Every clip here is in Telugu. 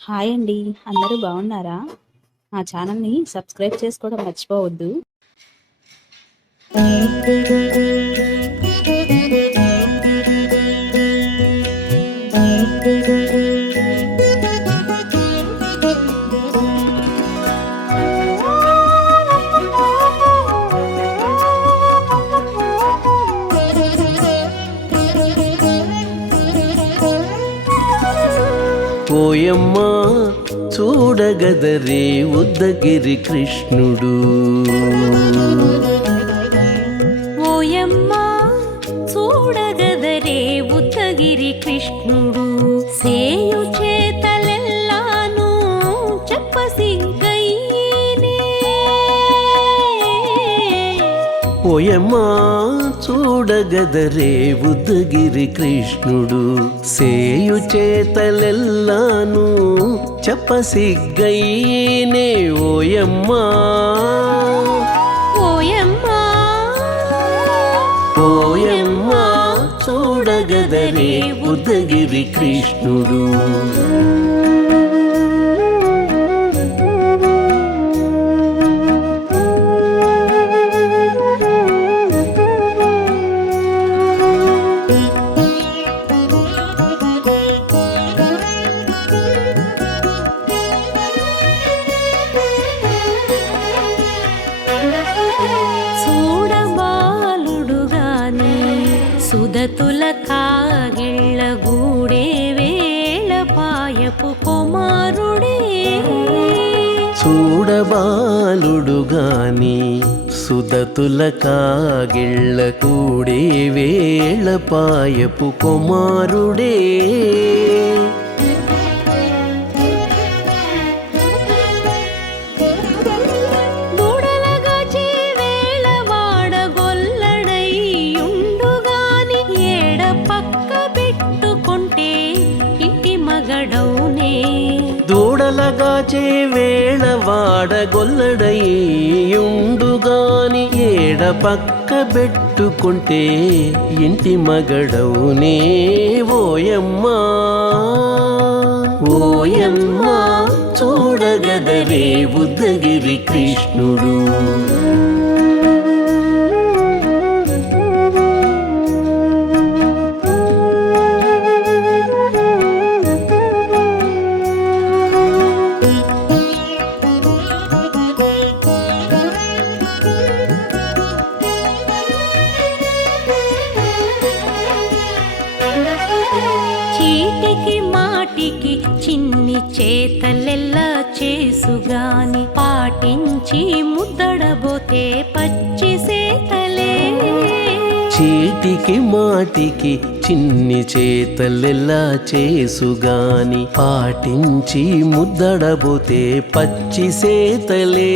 హాయ్ అండి. అందరూ బాగున్నారా? మా ఛానల్‌ని సబ్స్క్రైబ్ చేసుకోవడం మర్చిపోవద్దు. ఓయమ్మా చూడగదరే ఉద్దగిరి కృష్ణుడు. ఓయమ్మా చూడగదరే ఉద్దగిరి కృష్ణుడు. సేయు చేతలెల్లాను చెప్పసిగ్గయ్యేనే. ఓయమ్మా చూడగదరే ఉద్దగిరి కృష్ణుడు. సేయు చేతలెల్లాను చెప్పసిగ్గయ్యేనే. ఓయమ్మా ఓయమ్మా ఓయమ్మా చూడగదరే ఉద్దగిరి కృష్ణుడు. చూడబాలుడుగాని సుదతుల కాగిళ్ళ గూడే వేళ పాయపు కుమారుడే. చూడబాలుడుగాని సుదతుల కాగిళ్ళ కూడే వేళ పాయపు కుమారుడే. దూడలగాచి వేళ వాడగొల్లడయ్యుండుగాని ఏడ పక్క పెట్టుకుంటే ఇంటి మగడౌనే. దూడలగాచే వేళ వాడగొల్లడయ్యుండుగాని ఏడ పక్క పెట్టుకుంటే ఇంటి మగడవునే. ఓయమ్మా ఓయమ్మా చూడగదరే ఉద్దగిరి కృష్ణుడు. చీటికి మాటికి చిన్ని చేతలెల్లా చేసుగాని పాటించి ముద్దడబోతే పచ్చి సేతలే. చీటికి మాటికి చిన్ని చేతలెల్లా చేసుగాని పాటించి ముద్దడబోతే పచ్చి సేతలే.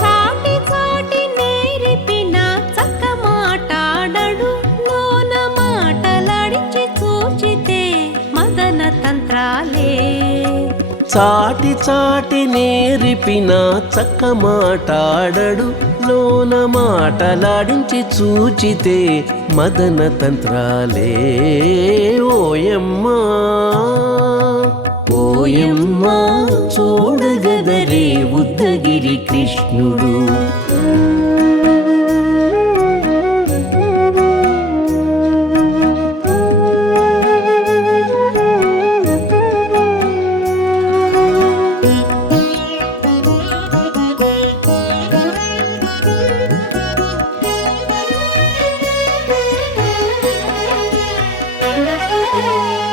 చాటి చాటి నేర్పిన చక్క మాటాడడు లోన మాటలాడించి చూచితే మదన తంత్రాలే. చాటి చాటి నేర్పిన చక్క మాటాడడు లోన మాటలాడించి చూచితే మదన తంత్రాలే. ఓయమ్మా ఓయమ్మా చూడగదరే ఉద్దగిరి కృష్ణుడు.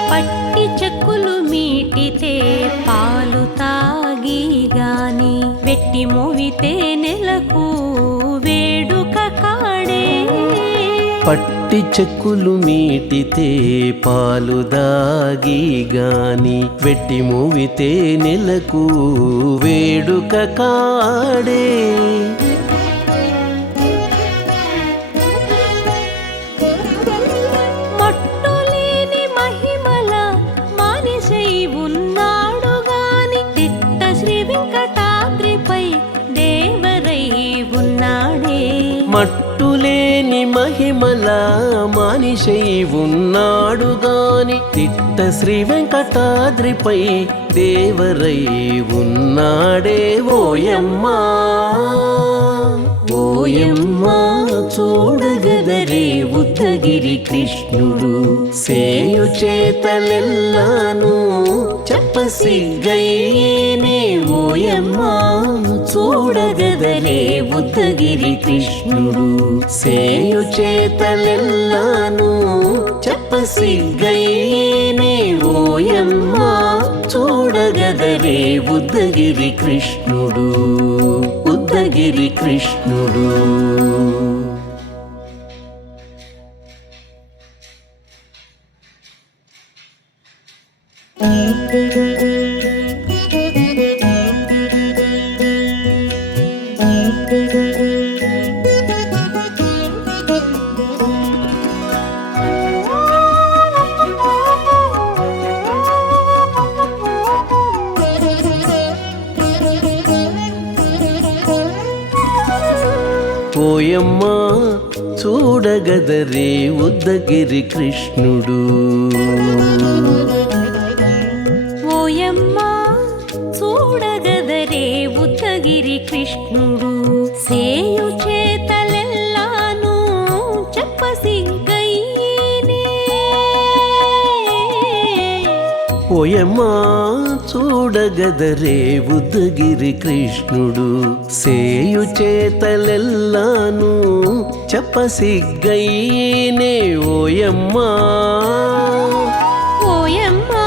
పట్టి చెక్కులు మీటితే పాలు తాగి గాని వెట్టి మోవితే నెలకు వేడుక కాడే. పట్టి చెక్కులు మీటితే పాలు దాగి గాని వెట్టి మూవితే నెలకు వేడుక కాడే. మట్టులేని మహిమల మానిషై ఉన్నాడు గాని తిట్ట శ్రీ వెంకటాద్రిపై దేవరై ఉన్నాడే. మట్టులేని మహిమల మానిషై ఉన్నాడు గాని తిట్ట శ్రీ వెంకటాద్రిపై దేవరై ఉన్నాడే ఓయమ్మా ఓయమ్మా చూడగదరే ఉద్దగిరి కృష్ణుడు సేయు చేతలెల్లాను చెప్పసిగ్గైనే ఓయమ్మా చూడగదరే ఉద్దగిరి కృష్ణుడు సేయు చేతలెల్లాను చెప్పసిగ్గైనే ఓయమ్మా చూడగదరే ఉద్దగిరి కృష్ణుడు ఉద్దగిరి కృష్ణుడు. ఓయమ్మా చూడగదరే ఉద్దగిరి కృష్ణుడు ఓయమ్మా చూడగదరే ఉద్దగిరి కృష్ణుడు సేయు చేతలెల్లాను చెప్పసిగ్గైనే ఓయమ్మా చూడగదరే ఉద్దగిరి కృష్ణుడు సేయు చేతలెల్లాను చెప్పసిగ్గైనే ఓయమ్మా ఓయమ్మా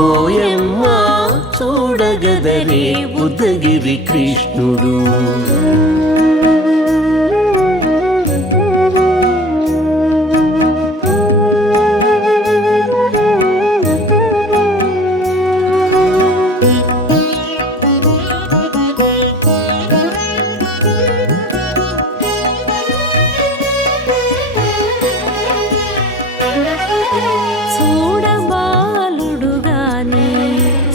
ఓయమ్మా చూడగదరే ఉద్దగిరి కృష్ణుడు. చూడబాలుడుగాని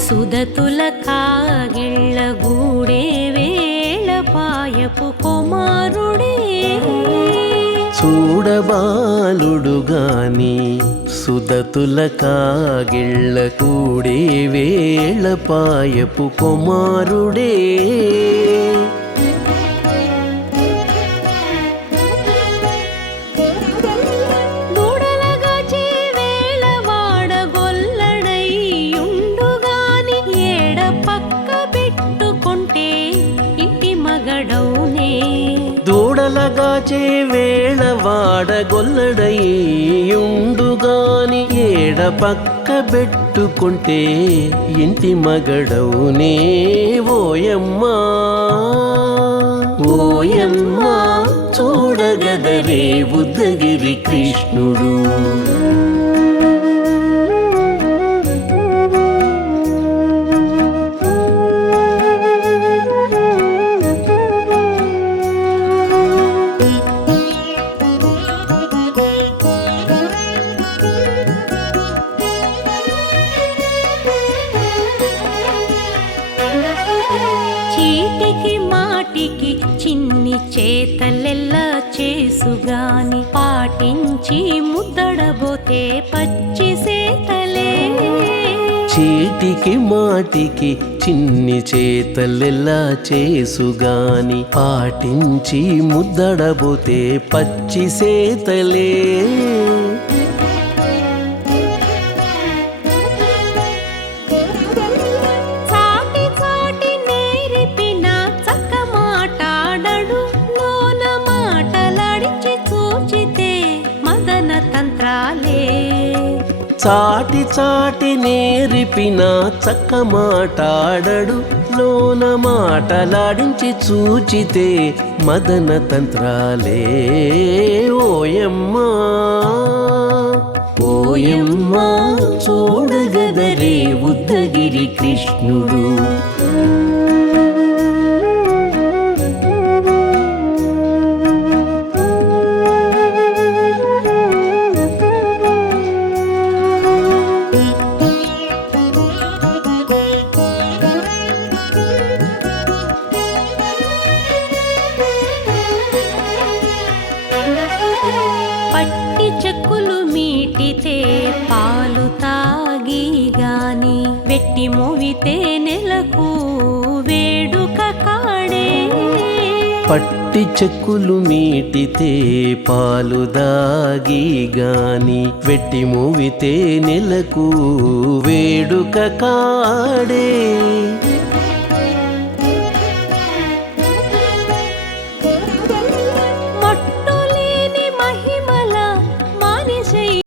సుదతుల కాగిళ్ళ గూడే వేళ పాయపు కుమారుడే చూడబాలుడు గాని సుదతుల కాగిళ్ళ కూడే వేళ పాయపు కుమారుడే దూడలగాచి వేళ వాడగొల్లడైయుండుగాని ఏడ పక్క పెట్టుకుంటే ఇంటి మగడౌనే దూడలగాచే వేళ వాడగొల్లడయ్యుండుగాని ఏడ పక్క పెట్టుకుంటే ఇంటి మగడవునే ఓయమ్మా ఓయమ్మా చూడగదరే ఉద్దగిరి కృష్ణుడు. చీటికి మాటికి చిన్ని చేతలెల్లా చేసుగాని పాటించి ముద్దడబోతే పచ్చి సేతలే చీటికి మాటికి చిన్ని చేతలెల్లా చేసుగాని పాటించి ముద్దడబోతే పచ్చి సేతలే చాటి చాటి నేరిపిన చక్క మాటాడడు లోన మాటలాడించి చూచితే మదన తంత్రాలే చాటి చాటి నేరిపిన చక్క మాటాడడు లోన మాటలాడించి చూచితే మదన తంత్రాలే ఓయమ్మా ఓయమ్మా చూడగదరే ఉద్దగిరి కృష్ణుడు. పట్టి చెక్కులు మీటితే పాలు తాగి గాని వెట్టి మోవితే నెలకు వేడుక కాడే. పట్టి చెక్కులు మీటితే పాలు దాగి గాని వెట్టి మూవితే నెలకు వేడుక కాడే.